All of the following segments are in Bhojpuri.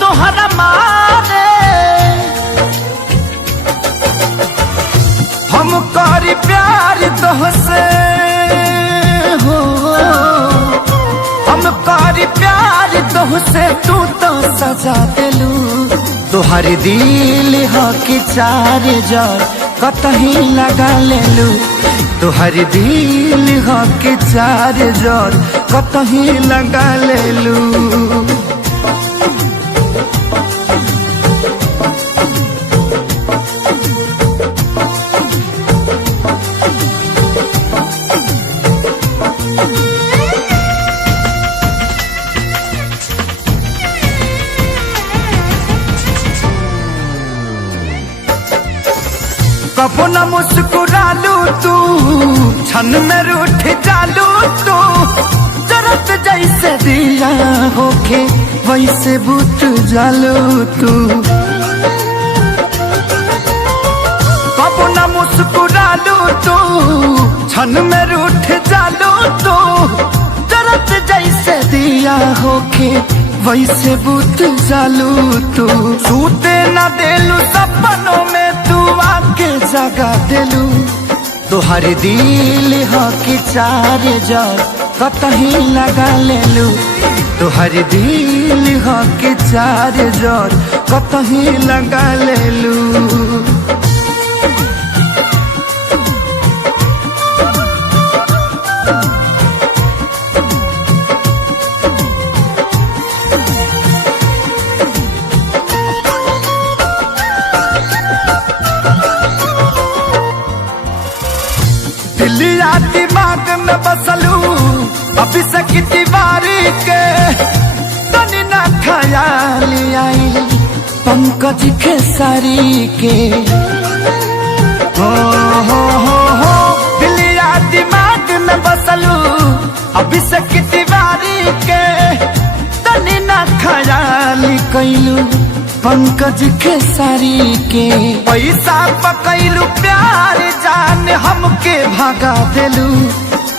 तोहरा मारे हम करी प्यार तोहसे हो, हम करी प्यार तोहसे तू तो सजा दिलू। तोहर दिल हो कि चार जार कतही लगा लेलू। तोहर दिल हो कि चार जार कतही लगा लेलू। कबो न मुस्कुरालू तू, क्षण में रूठ जालू तू। जरत जैसे दिया होके वैसे बुझ जालू तू। कबो न मुस्कुरालू तू, क्षण में रूठ जालू तू। जरत जैसे दिया होके वैसे बुझ जालू तू। सूते न देलू सपनों में तू आके जगा दिलू। तोहर दिल हो कि चार जार कतही लगा लेलू। तोहर दिल हो कि चार जार कतही लगा लेलू। दिलिया दिमाग में बसलू अभी से की दीवारी के। तनी ना ख्याल आई पंकज खेसारी के। हो दिलिया दिमाग में बसलू अभी से की दीवारी के। तनी ना ख्याल कैलू पंकज खेसारी के। पैसा पकैलू प्यार जान हमके भगा दिलू।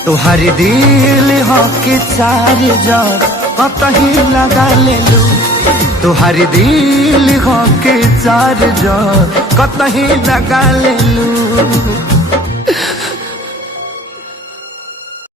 तोहर दिल हो कि चार जार कतही लगा लेलू। तोहर दिल हो कि चार जार कतही लगा लेलू।